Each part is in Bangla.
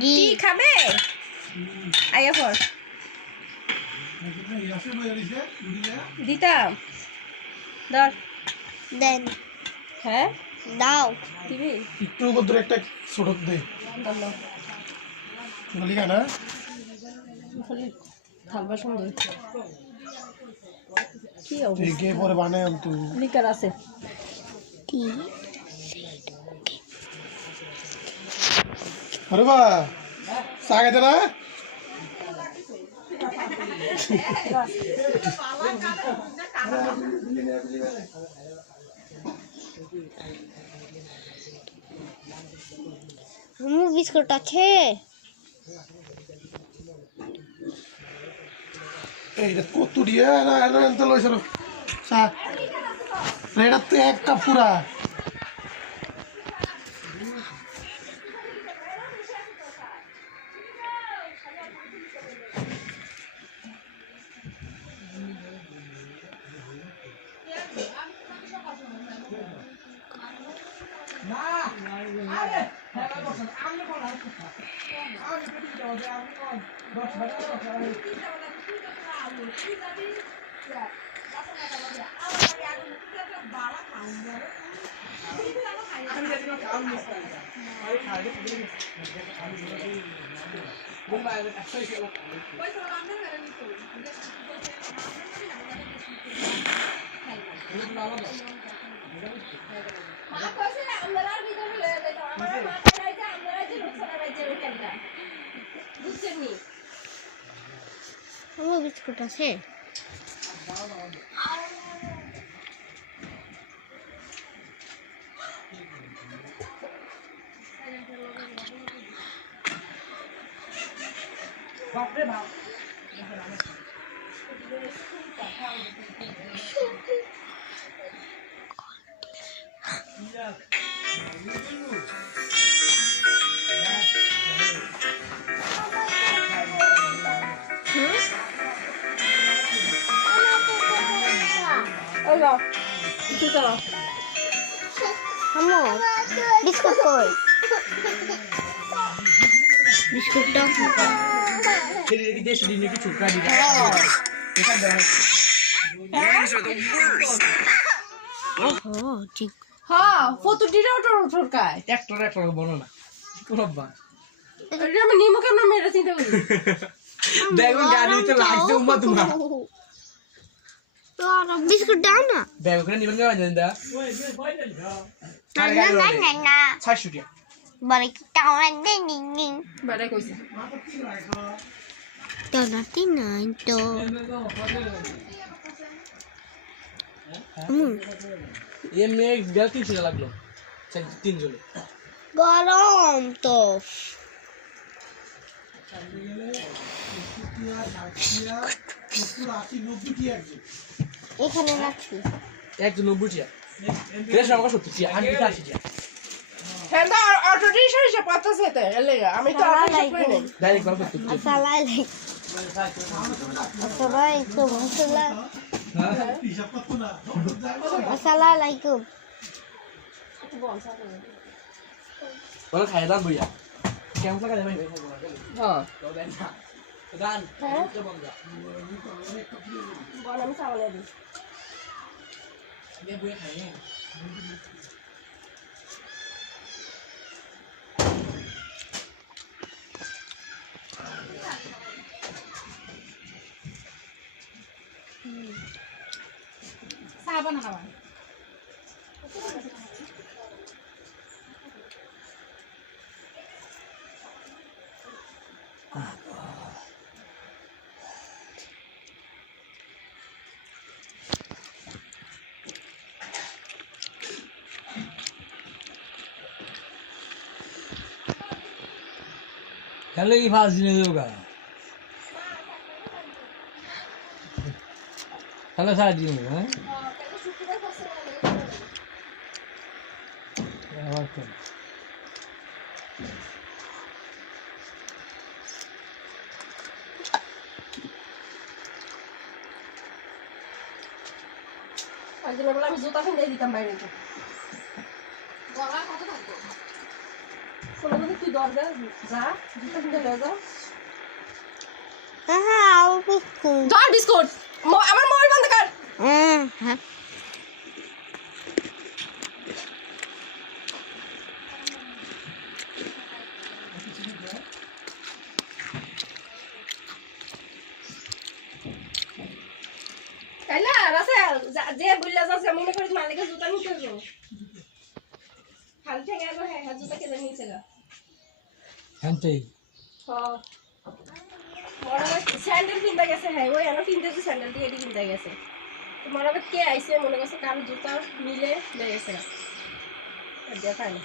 কি খাবে আয়া পর দিতাম ধর দেন হ্যাঁ দাও দিবি একটু কত একটা ছোট দে দল বলি না থাকবা সুন্দর কি এগে পরে বানাই তো লিকার আছে কি আরে বা সাগে দে না বিস্কুট আছে এইটা কত দিয়ে না এত লইছ চা এটা তো এক কাপ পুরা আমার বিস্কুট আছে বাপরে বাপ ওই তুই চলো আম্মু বিস্কুট কই বিস্কুটটা ও ঠিক হ্যাঁ ফতুটিরা ওঠর খায় একটা বলো না বাবা এটা আমি নিমু কেন আমি এটা চিন্তা করি দেখো গাড়িতে লাগছে উম্মা তোমার তো বিস্কুট দাও না দেখো করে নিবেন কেন জানেন দা না 600 টাকা বলে কি তাও আনতে নিন বাড়াই কইছে তো নাতি নাই তো এমনি গেল 300 টাকা লাগলো 3 জনে গরম তো এখানে নাকি 190 টাকা বেশ আমাকে 70 টাকা আমি 80 টাকা হ্যাঁ না অটো রিক্সা হিসাব পাতাছে তো এলেগা আমি তো অটো রিক্সা করি নাই ডাইরেক্ট বাবা 70 টাকা আসসালামাইকুম আসসালামাইকুম বল খাই দাম বইয়া কেমন লাগা ভাই হ্যাঁ গান বল আমি চাওয়ালে দিই বে বইয়া খাই চা বানাবা चलो ये फास्ट नहीं होगा चलो साथ ही होगा একদিন বলে আমি জুতা কিনে দিতাম বাইরে গলা কত থাকতো কোনো তুই দরকার যা জুতা কিনে লয়ে যা হ্যাঁ বিস্কুট ধর বিস্কুট আমার মোবাইল বন্ধ কর হ্যাঁ কাইলা রাসে যে বুল্লা যাচ্ছে মনে করিস মালিকের জুতা নিতে যাবো খালি থেকে একবার হ্যাঁ জুতা কেটে নিয়েছে গা হ্যান্টেই হ্যাঁ বড় স্যান্ডেল কিনতে গেছে হ্যাঁ ওই আনো কিনতে যে স্যান্ডেল দিয়ে এটি কিনতে গেছে তো মনে হবে কে আইছে মনে করছে কারো জুতা মিলে লেগে গেছে গা দেখায় না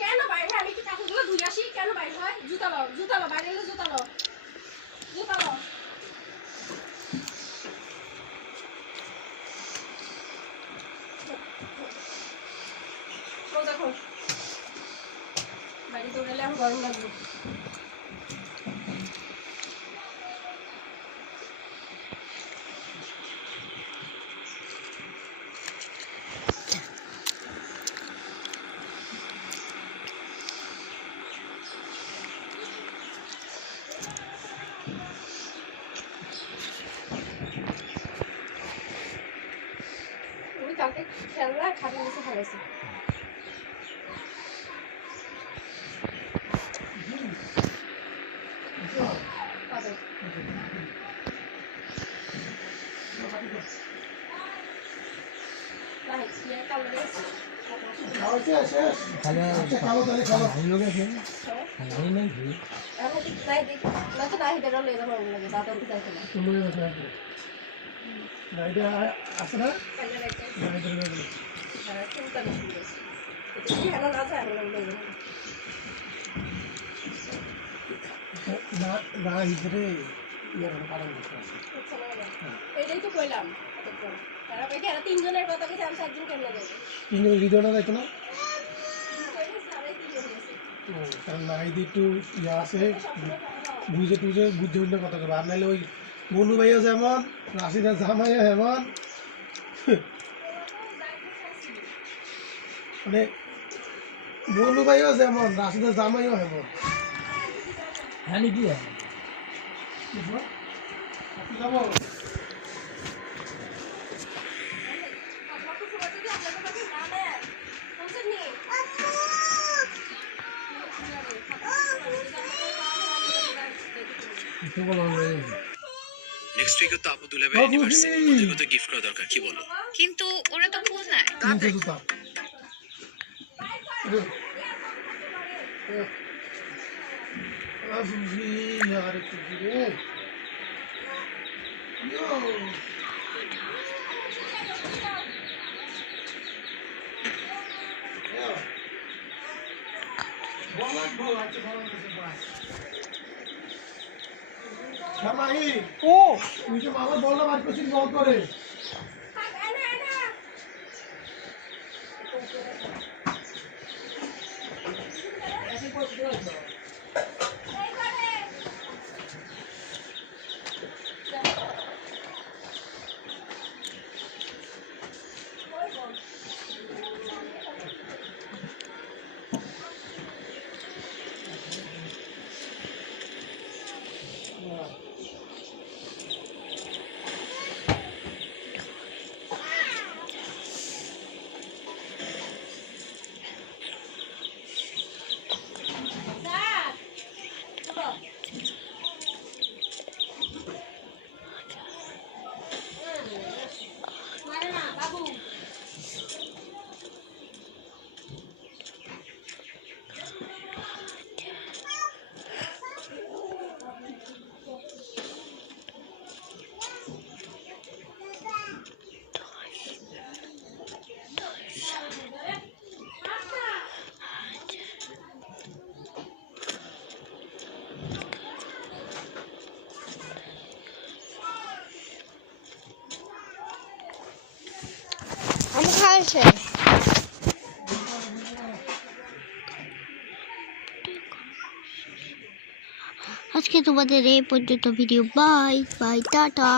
কেন বাইরে আমি কি কাপড়গুলো ধুয়ে আসি কেন বাইরে হয় জুতা লাও বাইরে এলে জুতা লাও দেখো বাইরে দৌড়ালে আমি গরম লাগবে কালকে খেলনা খাটের নিচে ফেলেছি তাই কি কালো গেছে খাওয়া শেষ খালি আচ্ছা খাবো তাহলে খাবো এই লোক আছে খালি নাই কি এখন ঠিক নাই দেখ না তো নাই বেরো লই যাবো লাগে দাদা উঠে যাইতে না তুমি না এটা আছে না কালে রেখে না এটা না চিন্তা নেই কি হলো না যায় আমরা লই যাবো না না ইধরে ইয়ার কারণ এইটাই তো কইলাম তারা কই এরা তিনজনের কথা কইছে আমি চারজন কেমনে যাবো তিন ভিডিওটা দেখো না সবাই তিনজন গেছে কারণ না ইদি একটু ইয়া আছে বুঝে টুঝে বুদ্ধি বুদ্ধি কথা কবে আর নাহলে ওই মনু ভাইও যেমন রাশিদার জামাইও এমন মানে মনু ভাইও যেমন রাশিদার জামাইও এমন হ্যাঁ নি কি যাবো তো বলো নেক্সট উইকে তো আপু দুলাভাই অ্যানিভার্সারি ওদেরকে তো গিফট করা দরকার কি বলো কিন্তু ওরা তো ফুল নেয় তিনটে জুতা यार एक रे यो ও তুই তো মামা বললা বাদ করছিস বল করে আমি খাইছে আজকে তোমাদের এই পর্যন্ত ভিডিও বাই বাই টাটা